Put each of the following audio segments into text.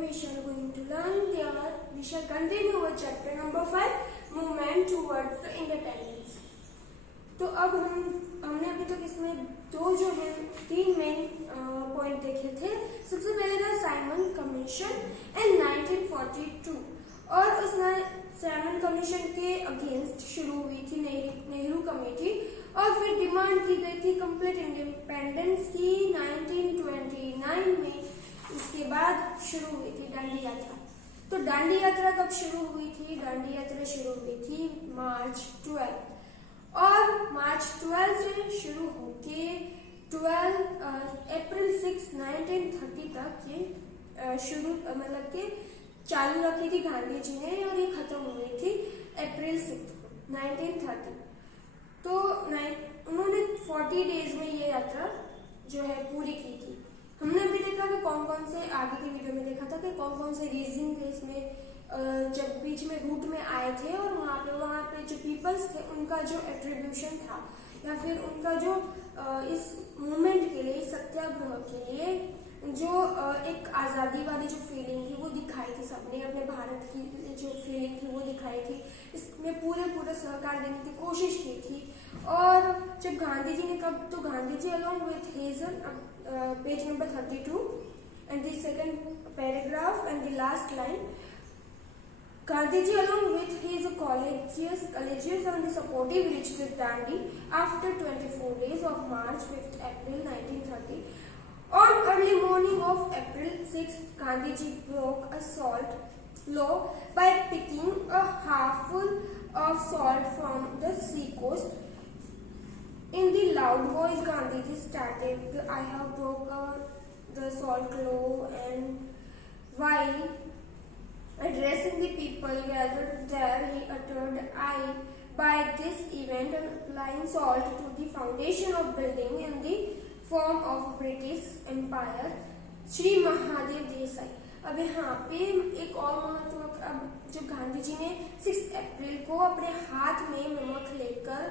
we shall going to learn there. We shall continue with chapter number 5, movement towards the independence. तो अब हमने अभी तक इसमें दो जो है तीन मेन पॉइंट देखे थे। सबसे पहले था साइमन कमीशन इन 1942 और उस साइमन कमीशन के अगेंस्ट शुरू हुई थी नेहरू कमेटी और फिर डिमांड की गई थी कंप्लीट इंडिपेंडेंस की 1929 में। इसके बाद शुरू हुई थी दांडी यात्रा। तो दांडी यात्रा कब शुरू हुई थी? दांडी यात्रा शुरू हुई थी मार्च 12 और मार्च 12 से शुरू होके अप्रैल 6 1930 तक ये शुरू मतलब कि चालू रखी थी गांधी जी ने और ये खत्म हुई थी अप्रैल 6 1930। तो उन्होंने 40 डेज में ये यात्रा जो है पूरी की थी। हमने अभी देखा कि कौन कौन से आगे की वीडियो में देखा था कि कौन कौन से रीजन थे इसमें जब बीच में रूट में आए थे और वहाँ पे जो पीपल्स थे उनका जो एट्रीब्यूशन था या फिर उनका जो इस मूवमेंट के लिए सत्याग्रह के लिए जो एक आज़ादी वाली जो फीलिंग थी वो दिखाई थी। सबने अपने भारत की जो फीलिंग थी वो दिखाई थी। इसमें पूरे सहकार देने की कोशिश की थी। और जब गांधी जी ने तो गांधी जी अलॉन्ग विथ हेजन page number 32 and the second paragraph and the last line, Gandhiji along with his colleagues and the supportive reached Dandi after 24 days of March 5th April 1930. On early morning of April 6th, Gandhiji broke a salt law by picking a half-full of salt from the sea coast. In the loud voice, Gandhiji started, "I have broken the salt law," and while addressing the people gathered there, he uttered, "I, by this event, am applying salt to the foundation of building in the form of British Empire." Shri Mahadev Desai. अब यहाँ पे एक और महत्व, अब जब गांधी जी ने 6 अप्रैल को अपने हाथ में नमक लेकर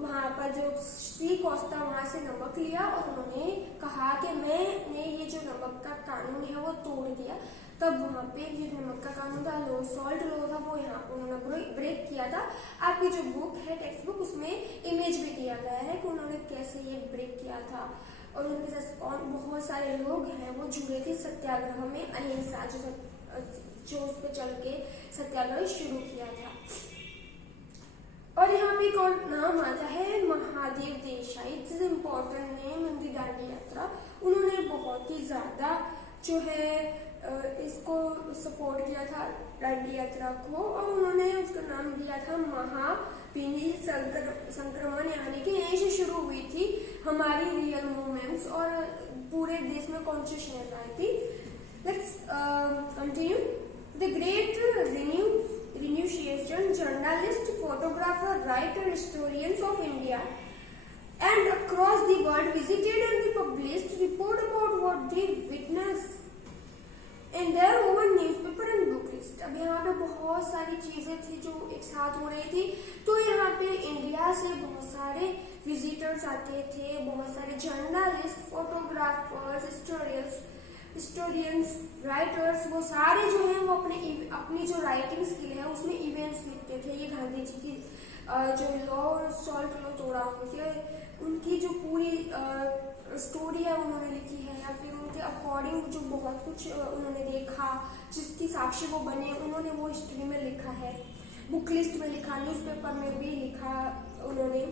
वहाँ पर जो सी कोस्ट था वहां से नमक लिया और उन्होंने कहा कि मैंने ये जो नमक का कानून है वो तोड़ दिया, तब वहाँ पे ये नमक का कानून था, लो सॉल्ट लो था, वो यहाँ पे उन्होंने ब्रेक किया था। आपकी जो बुक है टेक्स्ट बुक उसमें इमेज भी दिया गया है कि उन्होंने कैसे ये ब्रेक किया था। और उनके साथ और बहुत सारे लोग हैं वो जुड़े थे सत्याग्रह में, अहिंसा जो उस पर चल के सत्याग्रह शुरू किया था। और यहाँ पे एक और नाम आता है Mahadev Desai. It is important name in the Dandi Yatra. उन्होंने बहुत ही ज्यादा जो है इसको सपोर्ट किया था दांडी यात्रा को और उन्होंने उसका नाम दिया था महापिनी संक्रमण, यानी कि यहीं से शुरू हुई थी हमारी रियल मूवमेंट्स और पूरे देश में कॉन्शियसनेस आई थी। Let's continue. The great renunciation journalist, photographer, writer, historians of India and across the world visited and they published report about what they witnessed in their own newspaper and book list। अब यहाँ पे बहुत सारी चीजें थी जो एक साथ हो रही थी। तो यहाँ पे इंडिया से बहुत सारे विजिटर्स आते थे, बहुत सारे जर्नलिस्ट, फोटोग्राफर्स, हिस्टोरियंस, राइटर्स, वो सारे जो हैं वो अपनी जो राइटिंग स्किल है उसमें इवेंट्स लिखते थे। ये गांधी जी की जो लॉ सॉल्ट लॉ तोड़ा उनकी जो पूरी स्टोरी है उन्होंने लिखी है या फिर उनके अकॉर्डिंग जो बहुत कुछ उन्होंने देखा जिसकी साक्षी वो बने उन्होंने वो हिस्ट्री में लिखा है, बुक लिस्ट में लिखा, न्यूज़पेपर में भी लिखा उन्होंने।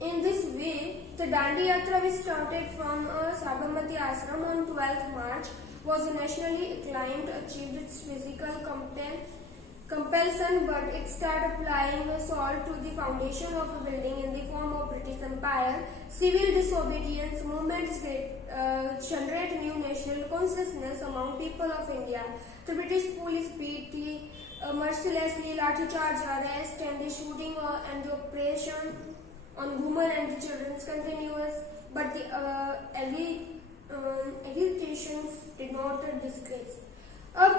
In this way, the Dandi Yatra, which started from Sabarmati Ashram on 12th March, was nationally acclaimed, achieved its physical compulsion, but it started applying salt to the foundation of a building in the form of British Empire. Civil disobedience movements generate new national consciousness among people of India. The British police beat the mercilessly, lathi charge, arrest, and the shooting and the oppression on women and the children continuous, but the agitations did not disgrace। अब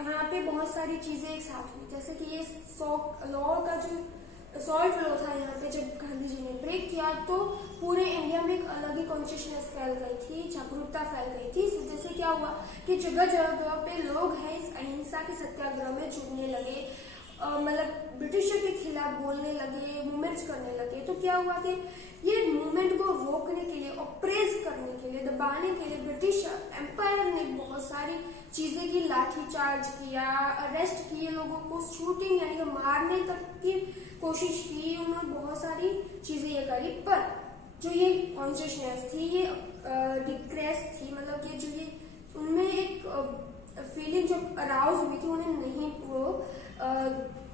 यहाँ पे बहुत सारी चीजें एक साथ हुई, जैसे कि ये लॉ का जो सॉल्ट लॉ था यहाँ पे जब गांधी जी ने ब्रेक किया तो पूरे इंडिया में एक अलग ही कॉन्शियसनेस फैल गई थी, जागरूकता फैल गई थी। इस वजह से क्या हुआ कि जगह जगह पे लोग हैं इस अहिंसा के सत्याग्रह में जुड़ने लगे, मतलब ब्रिटिशर के खिलाफ बोलने लगे, मूवमेंट्स करने लगे। तो क्या हुआ कि ये मूवमेंट को रोकने के लिए, ऑप्रेस करने के लिए, दबाने के लिए ब्रिटिश एम्पायर ने बहुत सारी चीजें की, लाठी चार्ज किया, अरेस्ट किए लोगों को, शूटिंग यानी कि मारने तक की कोशिश की, उन्होंने बहुत सारी चीजें ये करी। पर जो ये कॉन्शियसनेस थी ये डिक्रेस थी, मतलब कि जो ये उनमें एक फीलिंग जो अराउज हुई थी उन्हें नहीं वो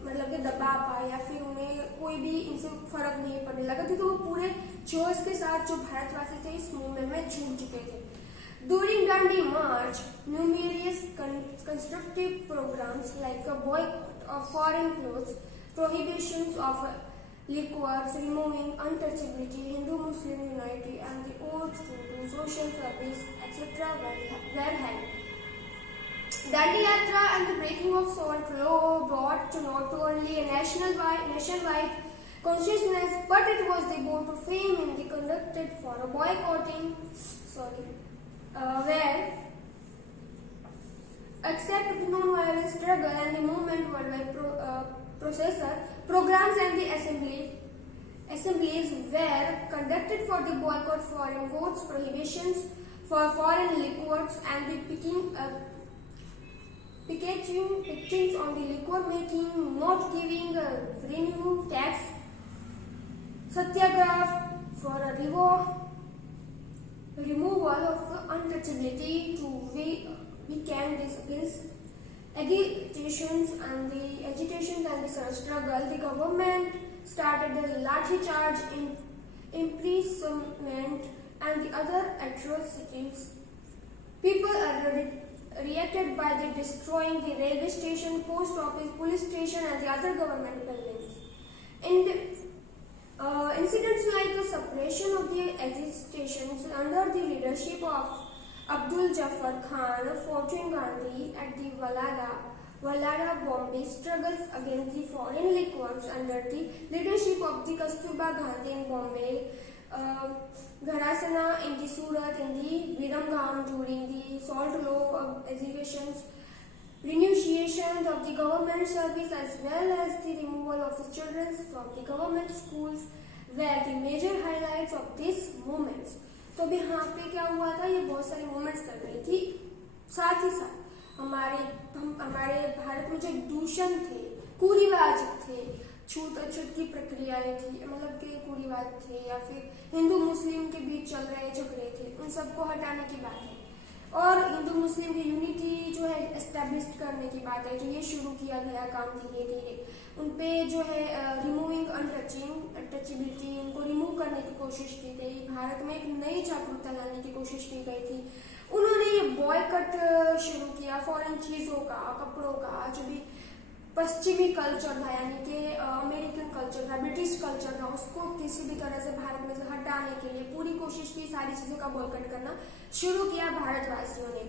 मतलब कि दबा पाए या फिर उन्हें कोई भी इनसे फर्क नहीं पड़ने लगा, क्योंकि वो पूरे जोश के साथ जो भारतवासी थे इस मूवमेंट में झूम चुके थे। During Dandi March, numerous constructive programs like a boycott of foreign clothes, prohibitions of liquors, removing untouchability, Hindu-Muslim unity, and the oath to do social service, etc. were held. Dandi Yatra and the breaking of salt law brought not only a nationwide consciousness, but it was the boat of fame in the conducted for a boycotting, where except the non-violent struggle and the movement worldwide processor programs and the assemblies were conducted for the boycott foreign goods, prohibitions for foreign liquors, and the pictings on the liquor making, not giving revenue tax, satyagraha for a removal of untouchability to weaken this against agitations and the struggle. The government started the lathi charge, imprisonment, and the other atrocities. People reacted by the destroying the railway station, post office, police station, and the other government buildings. Incidents like the suppression of the agitations under the leadership of Abdul Jafar Khan, Fortune Gandhi at the Wallada, Bombay, struggles against the foreign liquors under the leadership of the Kasturba Gandhi in Bombay, Gharasana in the Surat, in the Viramgam during the salt law executions, renunciation of the government service as well as the removal of the children from the government schools were the major highlights of these movements. तो अभी यहाँ पे क्या हुआ था, ये बहुत सारी मूवमेंट्स कर रही थी। साथ ही साथ हमारे भारत में जो दूषण थे, कुरिवाज थे, छूत अछूत की प्रक्रियाएं थी, मतलब के कुरिवाज थे या फिर हिंदू मुस्लिम के बीच चल रहे झगड़े थे, उन सबको हटाने की बात है। और हिंदू मुस्लिम की यूनिटी जो है एस्टेब्लिश करने की बात है, जो ये शुरू किया गया काम धीरे धीरे, उनपे जो है रिमूविंग अनटचेबिलिटी, उनको रिमूव करने की कोशिश की गई। भारत में एक नई जागरूकता लाने की कोशिश की गई थी। उन्होंने ये बॉयकट शुरू किया फॉरेन चीजों का, कपड़ों का, जो भी पश्चिमी कल्चर था यानी कि अमेरिकन कल्चर था, ब्रिटिश कल्चर था, उसको किसी भी तरह से भारत में से हटाने के लिए पूरी कोशिश की, सारी चीजों का बॉयकट करना शुरू किया भारतवासियों ने।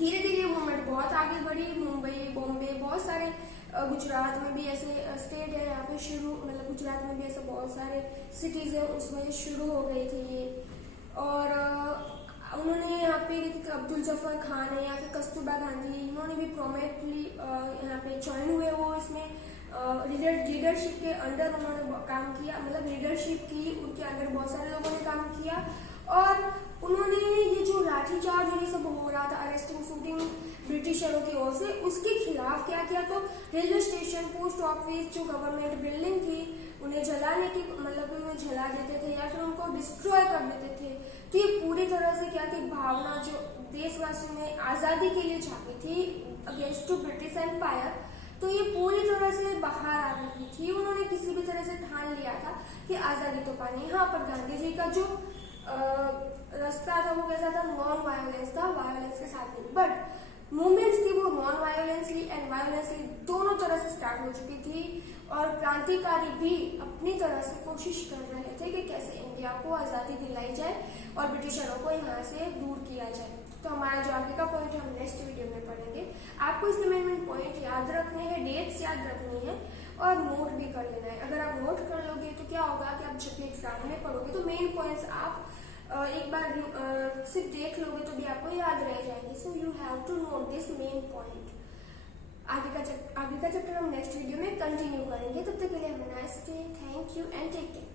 धीरे धीरे मूवमेंट बहुत आगे बढ़ी, मुंबई, बॉम्बे, बहुत सारे गुजरात में भी ऐसे स्टेट है यहाँ पे शुरू, मतलब गुजरात में भी ऐसे बहुत सारे सिटीज है उसमें शुरू हो गई थी ये। और उन्होंने यहाँ पे अब्दुल जफर खान है या फिर कस्तूरबा गांधी, इन्होंने भी प्रोमिनेंटली यहाँ पे ज्वाइन हुए वो इसमें लीडरशिप के अंडर उन्होंने काम किया, मतलब लीडरशिप की, उनके अंदर बहुत सारे लोगों ने काम किया। और उन्होंने ये जो लाठीचार्ज और ये सब हो रहा था, अरेस्टिंग शूटिंग ब्रिटिशरों की ओर से, उसके खिलाफ क्या किया, तो रेलवे स्टेशन, पोस्ट ऑफिस, जो गवर्नमेंट बिल्डिंग थी, उन्हें जलाने की, मतलब उन्हें जला देते थे या फिर उनको डिस्ट्रॉय कर देते थे। तो ये पूरी तरह से क्या थी, भावना जो देशवासियों में आजादी के लिए जागी थी अगेंस्ट टू ब्रिटिश एम्पायर, तो ये पूरी तरह से बाहर आ रही थी। उन्होंने किसी भी तरह से ठान लिया था कि आजादी तो पानी। यहाँ पर गांधी जी का जो रास्ता था वो कैसा था, नॉन वायोलेंस था, वायोलेंस के साथ नहीं। बट मूवमेंट्स थी वो नॉन वायोलेंसली एंड वायोलेंसली दोनों तरह से स्टार्ट हो चुकी थी। और क्रांतिकारी भी अपनी तरह से कोशिश कर रहे थे कि कैसे इंडिया को आज़ादी दिलाई जाए और ब्रिटिशरों को यहाँ से दूर किया जाए। तो हमारा जो आगे का पॉइंट है हम नेक्स्ट वीडियो में पढ़ेंगे। आपको इसमें मेन पॉइंट याद रखने हैं, डेट्स याद रखनी है और नोट भी कर लेना है। अगर आप नोट कर लोगे तो क्या होगा कि आप जब भी एग्जाम में पढ़ोगे तो मेन पॉइंट्स आप एक बार सिर्फ देख लोगे तो भी आपको याद रह जाएंगे। So you have to note this main point. आगे का चैप्टर हम नेक्स्ट वीडियो में कंटिन्यू करेंगे। तब तक के लिए have a nice day. Thank you and take care.